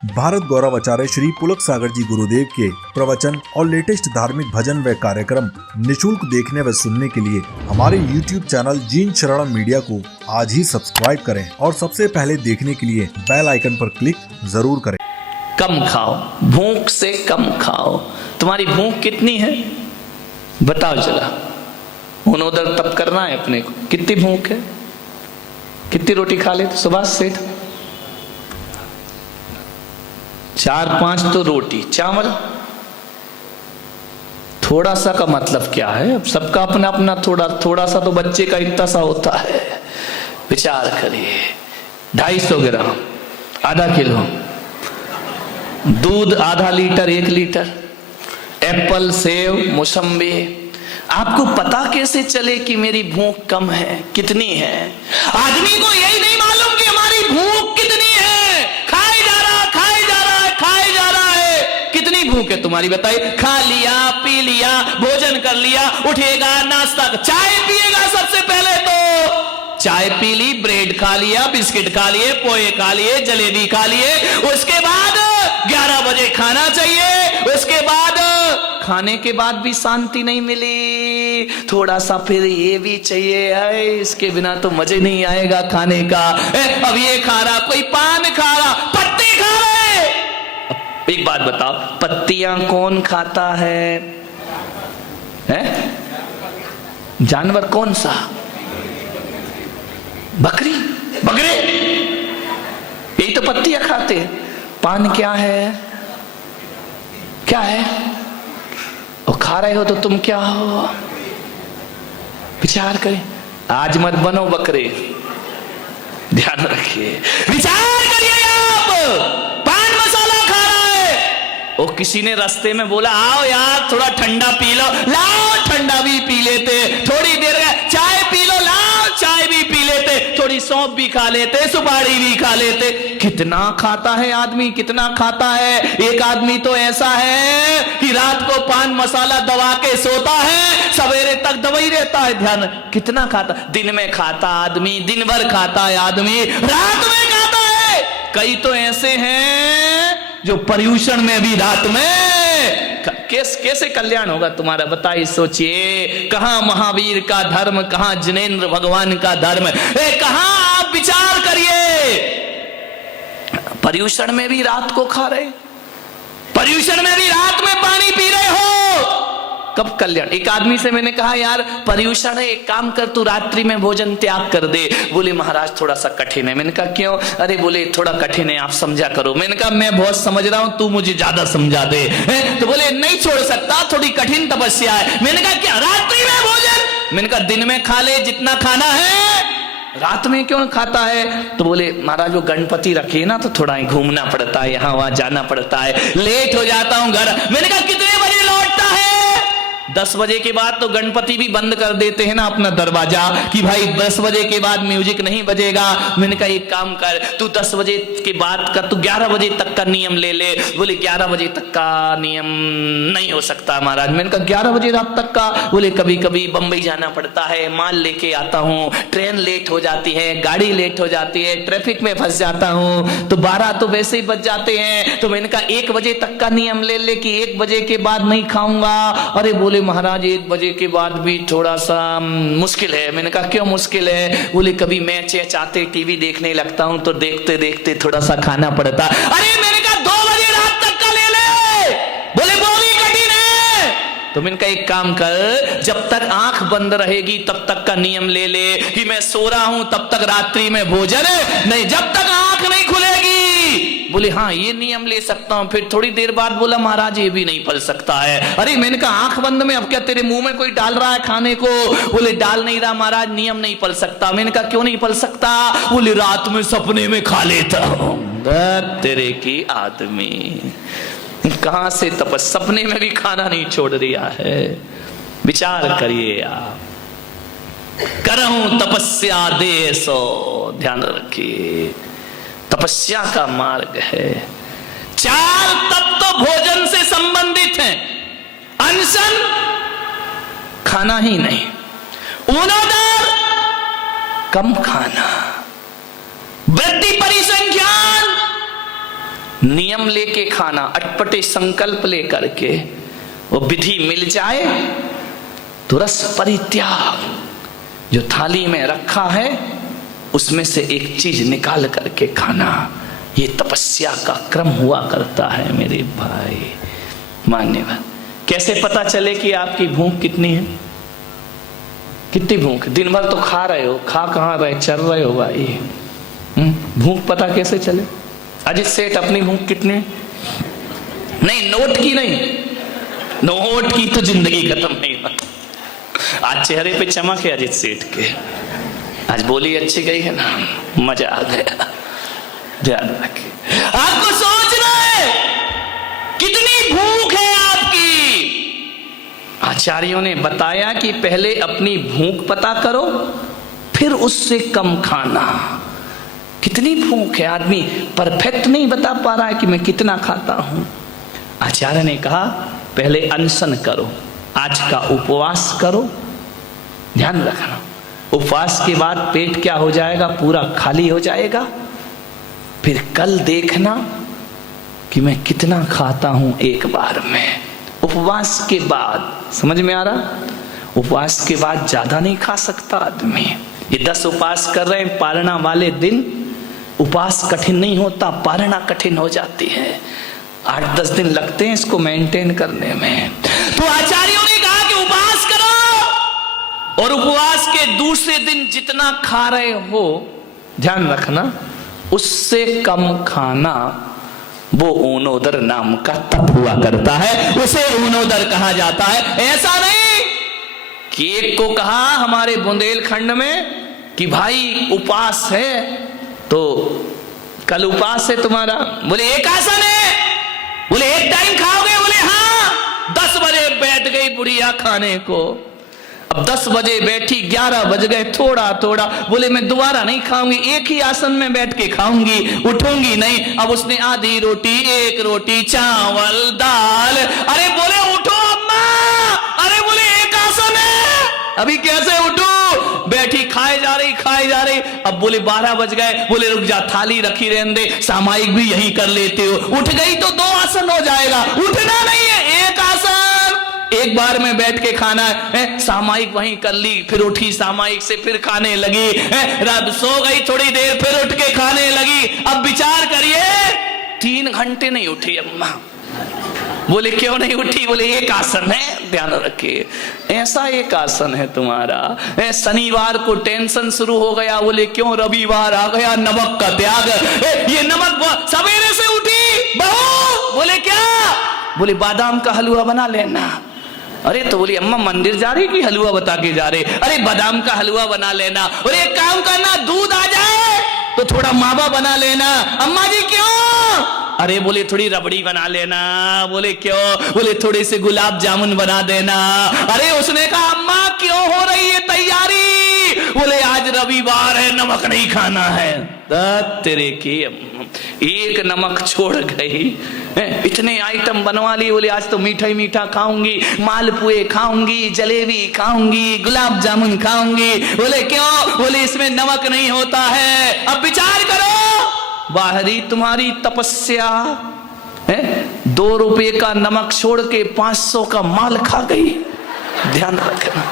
भारत गौरव आचार्य श्री पुलक सागर जी गुरुदेव के प्रवचन और लेटेस्ट धार्मिक भजन व कार्यक्रम निशुल्क देखने व सुनने के लिए हमारे YouTube चैनल जीन शरणम मीडिया को आज ही सब्सक्राइब करें और सबसे पहले देखने के लिए बेल आइकन पर क्लिक जरूर करें। कम खाओ, भूख से कम खाओ। तुम्हारी भूख कितनी है बताओ जरा। उधर तप करना है अपने को। कितनी भूख है? कितनी रोटी खा लेते सुभाष सेठ? 4-5 तो रोटी, चावल थोड़ा सा का मतलब क्या है? अब सबका अपना अपना थोड़ा सा तो बच्चे का इतना सा होता है। विचार करिए, 250 ग्राम, आधा किलो दूध, आधा लीटर, 1 लीटर, एप्पल, सेव, मौसम्बी। आपको पता कैसे चले कि मेरी भूख कम है, कितनी है? आदमी को यही नहीं मालूम कि हमारी भूख कितनी है। खाए जा रहा है। कितनी भूख है तुम्हारी बताइए? खा लिया, पी लिया, भोजन कर लिया, उठेगा, नाश्ता, चाय पिएगा। सबसे पहले तो चाय पी ली, ब्रेड खा लिया, बिस्किट खा लिए, पोहे खा लिए, जलेबी खा लिए। उसके बाद 11 बजे खाना चाहिए। उसके बाद खाने के बाद भी शांति नहीं मिली, थोड़ा सा फिर ये भी चाहिए है। इसके बिना तो मजे नहीं आएगा खाने का। अब ये खा रहा, कोई पान खा रहा, पत्ते खा रहे। अब एक बात बताओ, पत्तियां कौन खाता है? जानवर कौन सा? बकरी, बकरे, यही तो पत्तियां खाते हैं। पान क्या है? क्या है? और खा रहे हो तो तुम क्या हो? विचार करें। आज मत बनो बकरे, ध्यान रखिए। विचार करिए। आप पान मसाला खा रहा है, और किसी ने रास्ते में बोला आओ यार थोड़ा ठंडा पी लो, लाओ ठंडा भी पी लेते। थोड़ी देर चाय पी लो, लाओ चाय भी पी लेते। थोड़ी सौंफ भी खा लेते, सुपारी भी खा लेते। कितना खाता है आदमी, कितना खाता है। एक आदमी तो ऐसा है कि रात को पान मसाला दबा के सोता है, सवेरे तक दबा ही रहता है। ध्यान, कितना खाता। दिन में खाता आदमी, दिन भर खाता है आदमी, रात में खाता है। कई तो ऐसे हैं जो पर्यूषण में भी रात में। कैसे कल्याण होगा तुम्हारा बताइए, सोचिए। कहां महावीर का धर्म, कहां जिनेंद्र भगवान का धर्म, कहां आप विचार करिए। पर्यूषण में भी रात को खा रहे, पर्यूषण में भी रात में पानी पी रहे हो, कब कल्याण? एक आदमी से मैंने कहा यार पर्यूषण है, एक काम कर तू रात्रि में भोजन त्याग कर दे। बोले महाराज थोड़ा सा कठिन है। मैंने कहा क्यों? अरे बोले थोड़ा कठिन है, आप समझा करो। मैंने कहा मैं बहुत समझ रहा हूं, तू मुझे ज्यादा समझा दे। तो बोले नहीं छोड़ सकता, थोड़ी कठिन तपस्या है। मैंने कहा क्या? रात्रि में भोजन। मैंने कहा दिन में खा ले जितना खाना है, रात में क्यों खाता है? तो बोले महाराज वो गणपति रखे ना, तो थोड़ा घूमना पड़ता है, यहाँ वहां जाना पड़ता है, लेट हो जाता हूं घर। मैंने कहा कितने बजे लौटता है? 10 बजे के बाद तो गणपति भी बंद कर देते हैं ना अपना दरवाजा, कि भाई 10 बजे के बाद म्यूजिक नहीं बजेगा। मैंने कहा एक काम कर, तू 10 बजे के बाद कर, तू 11 बजे तक का नियम ले ले। बोले 11 बजे तक का नियम नहीं हो सकता महाराज। मैंने कहा 11 बजे रात तक का? बोले कभी कभी बंबई जाना पड़ता है, माल लेके आता हूँ, ट्रेन लेट हो जाती है, गाड़ी लेट हो जाती है, ट्रैफिक में फंस जाता हूँ, तो 12 तो वैसे ही बच जाते हैं। तो मैंने कहा 1 बजे तक का नियम ले ले कि 1 बजे के बाद नहीं खाऊंगा। अरे बोले महाराज 1 बजे के बाद भी थोड़ा सा मुश्किल है। मैंने कहा क्यों मुश्किल है? बोले कभी मैच चाहते टीवी देखने लगता हूं, तो देखते देखते थोड़ा सा खाना पड़ता। अरे मैंने कहा 2 बजे रात तक का ले ले। बोले वो भी कठिन है। तो मैंने कहा एक काम कर, जब तक आंख बंद रहेगी तब तक का नियम ले ले कि मैं सो रहा हूं तब तक रात्रि में भोजन नहीं, जब तक आंख नहीं खुलेगी। बोले हाँ ये नियम ले सकता हूं। फिर थोड़ी देर बाद बोला महाराज ये भी नहीं पल सकता है। अरे मैंने कहा आंख बंद में अब क्या तेरे मुंह में कोई डाल रहा है खाने को? बोले डाल नहीं रहा महाराज, नियम नहीं पल सकता। मैंने कहा क्यों नहीं पल सकता? बोले रात में सपने में खा लेता हूं। तेरे की आदमी कहां से तपस, सपने में भी खाना नहीं छोड़ दिया है। विचार करिए आप। करहूं तपस्या दे सो, ध्यान रखिए तपस्या का मार्ग है। 4 तप तो भोजन से संबंधित हैं। अनशन खाना ही नहीं, ऊनादार कम खाना, वृत्ति परिसंख्यान नियम लेके खाना, अटपटे संकल्प लेकर के, वो विधि मिल जाए तो रस परित्याग, जो थाली में रखा है उसमें से एक चीज निकाल करके खाना, ये तपस्या का क्रम हुआ करता है मेरे भाई। मान्यवर, कैसे पता चले कि आपकी भूख कितनी है? कितनी भूख? दिन भर तो खा रहे हो, खा कहाँ रहे, चल रहे हो भाई। भूख पता कैसे चले? अजित सेठ अपनी भूख कितनी? नहीं, नोट की नहीं, नोट की तो जिंदगी खत्म नहीं होती। आज चेहरे पे चमक है अजित सेठ के, आज बोली अच्छी गई है ना, मजा आ गया। ध्यान रखिए, आपको सोचना है कितनी भूख है आपकी। आचार्यों ने बताया कि पहले अपनी भूख पता करो, फिर उससे कम खाना। कितनी भूख है? आदमी परफेक्ट नहीं बता पा रहा है कि मैं कितना खाता हूं। आचार्य ने कहा पहले अनशन करो, आज का उपवास करो। ध्यान रखना, उपवास के बाद पेट क्या हो जाएगा? पूरा खाली हो जाएगा। फिर कल देखना कि मैं कितना खाता हूं एक बार में। उपवास के बाद, समझ में आ रहा? उपवास के बाद ज्यादा नहीं खा सकता आदमी। ये 10 उपवास कर रहे हैं, पारणा वाले दिन उपवास कठिन नहीं होता, पारणा कठिन हो जाती है। 8-10 दिन लगते हैं इसको मेंटेन करने में। तो आचार्यों ने कहा कि उपवास करो, और उपवास के दूसरे दिन जितना खा रहे हो, ध्यान रखना, उससे कम खाना। वो ऊनोदर नाम का तप हुआ करता है, उसे ऊनोदर कहा जाता है। ऐसा नहीं कि एक को कहा हमारे बुंदेलखंड में कि भाई उपवास है, तो कल उपवास है तुम्हारा, बोले एक आसन है, बोले एक टाइम खाओगे, बोले हाँ। 10 बजे बैठ गई बुढ़िया खाने को। अब 10 बजे बैठी, 11 बज गए, थोड़ा थोड़ा, बोले मैं दोबारा नहीं खाऊंगी, एक ही आसन में बैठ के खाऊंगी, उठूंगी नहीं। अब उसने आधी रोटी, एक रोटी, चावल, दाल। अरे बोले उठो अम्मा, अरे बोले एक आसन है, अभी कैसे उठूं? बैठी खाए जा रही, खाए जा रही। अब बोले 12 बज गए, बोले रुक जा, थाली रखी रहने दे, सामायिक भी यही कर लेते हो। उठ गई तो 2 आसन हो जाएगा, उठना नहीं है, एक आसन एक बार में बैठ के खाना है। सामायिक वहीं कर ली, फिर उठी सामायिक से, फिर खाने लगी। रब सो गई थोड़ी देर, फिर उठ के खाने लगी। अब विचार करिए, 3 घंटे नहीं उठी अम्मा। बोले क्यों नहीं उठी? बोले एक आसन है, ध्यान रखिए, ऐसा एक आसन है तुम्हारा। शनिवार को टेंशन शुरू हो गया, बोले क्यों? रविवार आ गया, नमक का त्याग। ये नमक, सवेरे से उठी बहू, बोले क्या? बोले बादाम का हलवा बना लेना। अरे तो बोली अम्मा मंदिर जा रही कि हलवा बता के जा रहे? अरे बादाम का हलवा बना लेना। और एक काम करना, दूध आ जाए तो थोड़ा मावा बना लेना। अम्मा जी क्यों? अरे बोले थोड़ी रबड़ी बना लेना। बोले क्यों? बोले थोड़े से गुलाब जामुन बना देना। अरे उसने कहा अम्मा क्यों हो रही है तैयारी? बोले आज रविवार है, नमक नहीं खाना है। तेरे की एक नमक छोड़ गई, इतने आइटम बनवा लिए। बोले आज तो मीठा ही मीठा खाऊंगी, मालपुए खाऊंगी, जलेबी खाऊंगी, गुलाब जामुन खाऊंगी। बोले क्यों? बोले इसमें नमक नहीं होता है। अब विचार करो, बाहरी तुम्हारी तपस्या है, 2 रुपए का नमक छोड़ के 500 का माल खा गई। ध्यान रखना,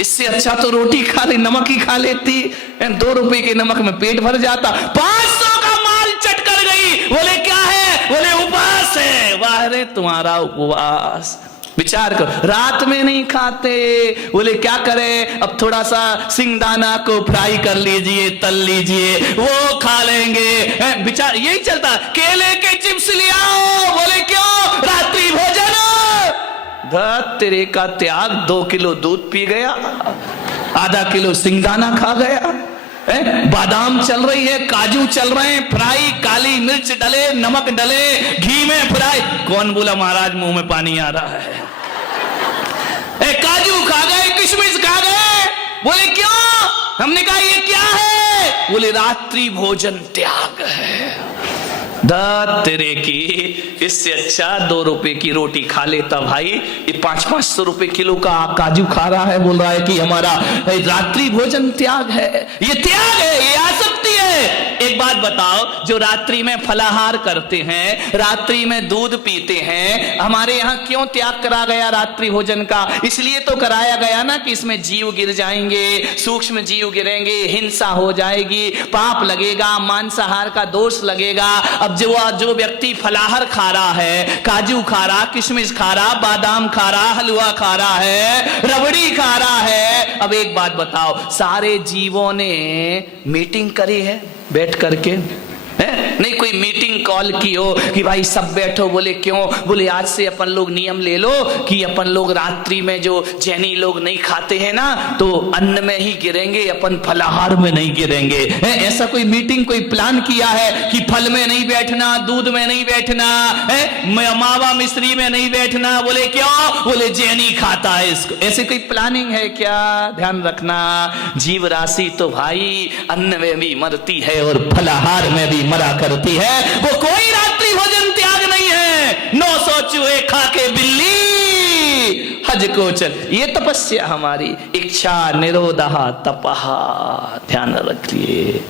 इससे अच्छा तो रोटी खा ले, नमक ही खा लेती। 2 रुपए के नमक में पेट भर जाता, 500 का माल चट कर गई। बोले क्या है? बोले उपवास है। वाह रे तुम्हारा उपवास। विचार करो, रात में नहीं खाते, बोले क्या करें? अब थोड़ा सा सिंगदाना को फ्राई कर लीजिए, तल लीजिए, वो खा लेंगे। विचार यही चलता। केले के चिप्स ले आओ, बोले क्यों? रात्रि भोजन। तेरे का त्याग, 2 किलो दूध पी गया, आधा किलो सिंगदाना खा गया। बादाम चल रही है, काजू चल रहे हैं, फ्राई, काली मिर्च डले, नमक डले, घी में फ्राई। कौन बोला महाराज मुंह में पानी आ रहा है? काजू खा गए, किशमिश खा गए। बोले क्यों? हमने कहा ये क्या है? बोले रात्रि भोजन त्याग है। तेरे की, इससे अच्छा 2 रुपए की रोटी खा लेता भाई। ये 500-500 रुपए किलो का काजू खा रहा है, बोल रहा है कि हमारा रात्रि भोजन त्याग है। ये त्याग है, ये आसक्ति है। एक बात बताओ, जो रात्रि में फलाहार करते हैं, रात्रि में दूध पीते हैं, हमारे यहाँ क्यों त्याग करा गया रात्रि भोजन का? इसलिए तो कराया गया ना कि इसमें जीव गिर जाएंगे, सूक्ष्म जीव गिरेंगे, हिंसा हो जाएगी, पाप लगेगा, मांसाहार का दोष लगेगा। अब जो व्यक्ति फलाहार खा रहा है, काजू खा रहा, किशमिश खा रहा, बादाम खा रहा, हलवा खा रहा है, रबड़ी खा रहा है, अब एक बात बताओ, सारे जीवों ने मीटिंग करी है बैठ करके? नहीं कोई मीटिंग कॉल की हो कि भाई सब बैठो, बोले क्यों? बोले आज से अपन लोग नियम ले लो कि अपन लोग रात्रि में जो जैनी लोग नहीं खाते हैं ना, तो अन्न में ही गिरेंगे, अपन फलाहार में नहीं गिरेंगे। ऐसा कोई मीटिंग, कोई प्लान किया है कि फल में नहीं बैठना, दूध में नहीं बैठना, मावा मिश्री में नहीं बैठना? बोले क्यों? बोले जैनी खाता है इसको। ऐसे कोई प्लानिंग है क्या? ध्यान रखना, जीव राशि तो भाई अन्न में भी मरती है और फलाहार में भी मरा करती है। वो कोई रात्रि भोजन त्याग नहीं है। 900 चूहे खा के बिल्ली हज को चल। ये तपस्या हमारी, इच्छा निरोधा तपहा। ध्यान रखिए।